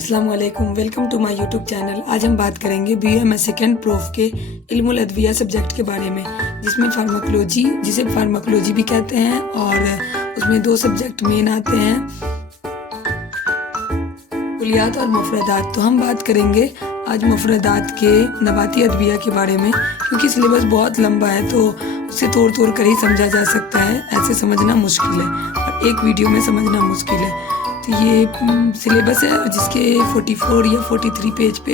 अस्सलाम वालेकुम, welcome to my YouTube channel. आज हम बात करेंगे BA सेकेंड प्रूफ के इल्मुल अदविया सब्जेक्ट के बारे में, जिसमें फार्माकोलॉजी, जिसे फार्माकोलॉजी भी कहते हैं, और उसमें दो सब्जेक्ट मेन आते हैं, कुलियात और मुफरदात। तो हम बात करेंगे आज मुफरदात के नबाती अदविया के बारे में, क्योंकि सिलेबस बहुत लंबा है तो उसे तोड़ तोड़ कर ही समझा जा सकता है, ऐसे समझना मुश्किल है और एक वीडियो में समझना मुश्किल है। तो ये सिलेबस है जिसके 44 या 43 पेज पे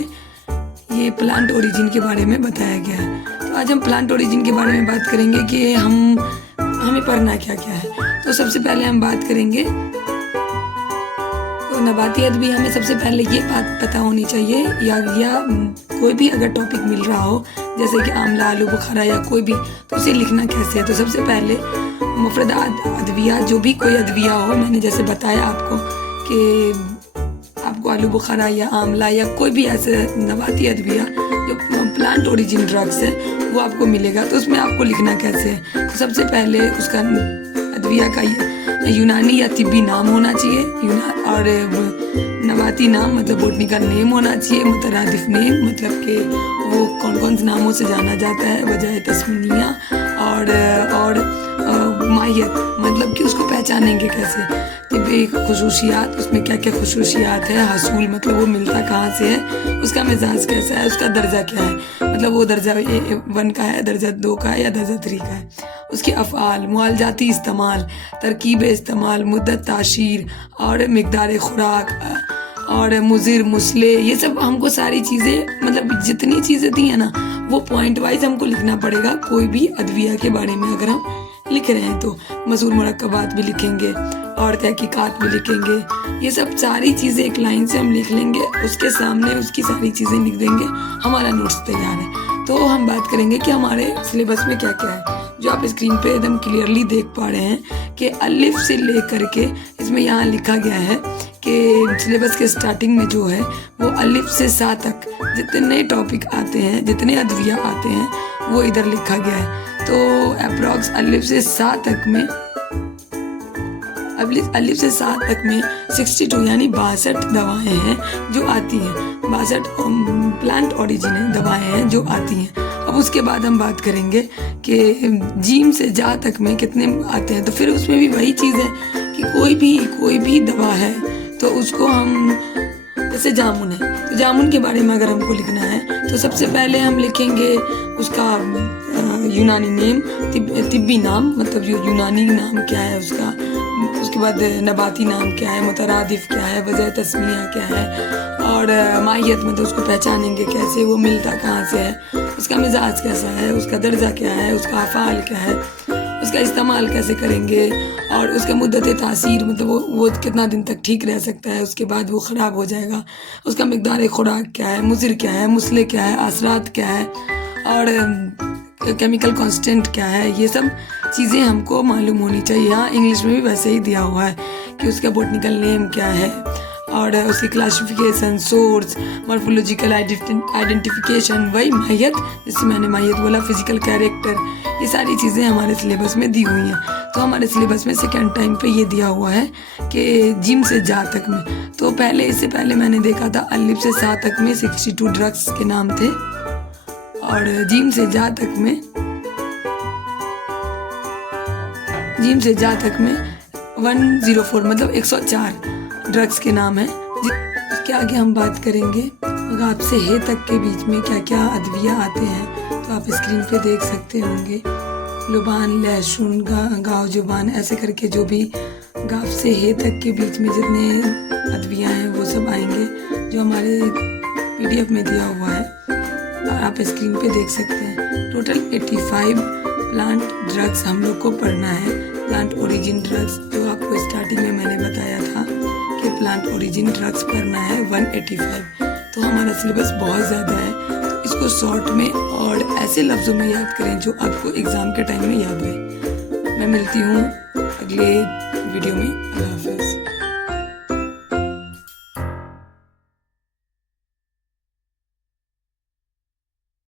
ये प्लांट ओरिजिन के बारे में बताया गया है। तो आज हम प्लांट ओरिजिन के बारे में बात करेंगे कि हमें पढ़ना क्या क्या है। तो सबसे पहले हम बात करेंगे, तो नबाती अदविया हमें सबसे पहले ये बात पता होनी चाहिए, या कोई भी अगर टॉपिक मिल रहा हो जैसे कि आमला, आलू बुखारा या कोई भी, तो उसे लिखना कैसे है। तो सबसे पहले मुफरदात अदविया, जो भी कोई अदविया हो, मैंने जैसे बताया आपको कि आपको आलू बुखारा या आमला या कोई भी ऐसे नबाती अदविया जो प्लांट ओरिजिन ड्रग्स है वो आपको मिलेगा, तो उसमें आपको लिखना कैसे है। तो सबसे पहले उसका अदविया का यूनानी या तिब्बी नाम होना चाहिए, और नबाती नाम मतलब बोटनिकल नेम होना चाहिए, मुतरादिफ नेम मतलब कि वो कौन कौन से नामों से जाना जाता है, वजह तस्मीनिया, और माहियत मतलब कि उसको पहचानेंगे कैसे, तिब्बी खुसूसियात, उसमें क्या क्या खुसूसियात है, हसूल मतलब वो मिलता कहाँ से है, उसका मिजाज कैसा है, उसका दर्जा क्या है, मतलब वो दर्जा 1 का है, दर्जा 2 का है या दर्जा 3 का है, उसके अफ़आल, मुआलजाती इस्तेमाल, तरकीब इस्तेमाल, मुद्दत ताशीर और मिकदार खुराक और मुज़िर मुसले, ये सब हमको सारी चीज़ें, मतलब जितनी चीज़ें दी हैं ना, वो पॉइंट वाइज हमको लिखना पड़ेगा। कोई भी अदविया के बारे में अगर हम लिख रहे हैं तो मसूर मुरक्कबात भी लिखेंगे और तहकीकात भी लिखेंगे, ये सब सारी चीज़ें एक लाइन से हम लिख लेंगे, उसके सामने उसकी सारी चीज़ें लिख देंगे, हमारा नोट्स तैयार है। तो हम बात करेंगे कि हमारे सिलेबस में क्या क्या है, जो आप स्क्रीन पे एकदम क्लियरली देख पा रहे हैं कि अलिफ से लेकर के इसमें यहाँ लिखा गया है कि सिलेबस के स्टार्टिंग में जो है वो अलिफ से 7 तक जितने टॉपिक आते हैं, जितने अदविया आते हैं, वो इधर लिखा गया है। तो अप्रॉक्स अलिफ से 7 तक में 62 यानी 62 दवाएं हैं जो आती हैं, 62 प्लांट ओरिजिन दवाएं हैं जो आती हैं। अब उसके बाद हम बात करेंगे कि जीम से जा तक में कितने आते हैं। तो फिर उसमें भी वही चीज़ है कि कोई भी दवा है तो उसको हम, जैसे जामुन है तो जामुन के बारे में अगर हमको लिखना है तो सबसे पहले हम लिखेंगे उसका यूनानी नेम, तिब्बी नाम मतलब जो यूनानी नाम क्या है उसका, उसके बाद नबाती नाम क्या है, मुतरादिफ क्या है, वजह तस्मिया क्या है, और माहियत मतलब उसको पहचानेंगे कैसे, वो मिलता कहाँ से है, उसका मिजाज कैसा है, उसका दर्जा क्या है, उसका अफ़ाल क्या है, उसका इस्तेमाल कैसे करेंगे, और उसका मुद्दत तासीर मतलब वो कितना दिन तक ठीक रह सकता है, उसके बाद वो ख़राब हो जाएगा, उसका मिकदार खुराक क्या है, मुज़िर क्या है, मुसले क्या है, असरात क्या है, और केमिकल कांस्टेंट क्या है, ये सब चीज़ें हमको मालूम होनी चाहिए। हाँ, इंग्लिश में भी वैसे ही दिया हुआ है कि उसका बोटनिकल नेम क्या है और उसकी क्लासिफिकेशन, सोर्स, मॉर्फोलॉजिकल आइडेंटिफिकेशन, वही माहियत, जिससे मैंने माहियत बोला, फिजिकल कैरेक्टर, ये सारी चीज़ें हमारे सिलेबस में दी हुई हैं। तो हमारे सिलेबस में सेकेंड टाइम पे ये दिया हुआ है कि जिम से जा तक में, तो इससे पहले मैंने देखा था अलिफ से 7 तक में 62 ड्रग्स के नाम थे, और जिम से जा तक में 104 मतलब 104 ड्रग्स के नाम है। उसके आगे हम बात करेंगे गाब से हे तक के बीच में क्या क्या अदविया आते हैं, तो आप स्क्रीन पे देख सकते होंगे, लुबान, लहसुन, गाव जुबान, ऐसे करके जो भी गाब से हे तक के बीच में जितने अदविया हैं वो सब आएंगे, जो हमारे PDF में दिया हुआ है और आप स्क्रीन पे देख सकते हैं। टोटल 85 प्लांट ड्रग्स हम लोग को पढ़ना है, प्लांट ओरिजिन ड्रग्स, जो आपको स्टार्टिंग में मैंने बताया था कि प्लांट ओरिजिन ड्रग्स पढ़ना है 185। तो हमारा सिलेबस बहुत ज़्यादा है, तो इसको शॉर्ट में और ऐसे लफ्ज़ों में याद करें जो आपको एग्ज़ाम के टाइम में याद रहे। मैं मिलती हूँ अगले वीडियो में। अल्लाह हाफ़िज़।